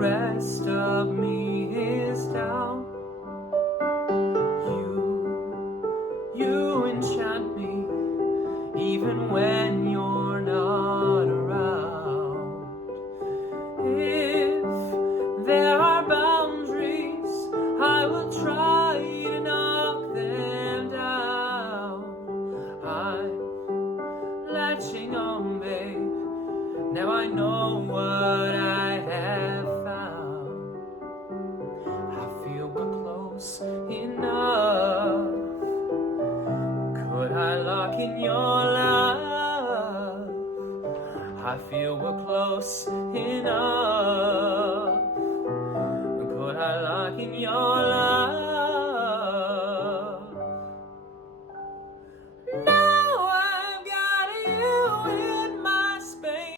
rest of me is down. You enchant me, even when you're not around. If there are boundaries, I will try to knock them down. I'm latching on, babe. Now I know what I have found. I feel we're close enough. Could I lock in your love? I feel we're close enough. Could I lock in your love?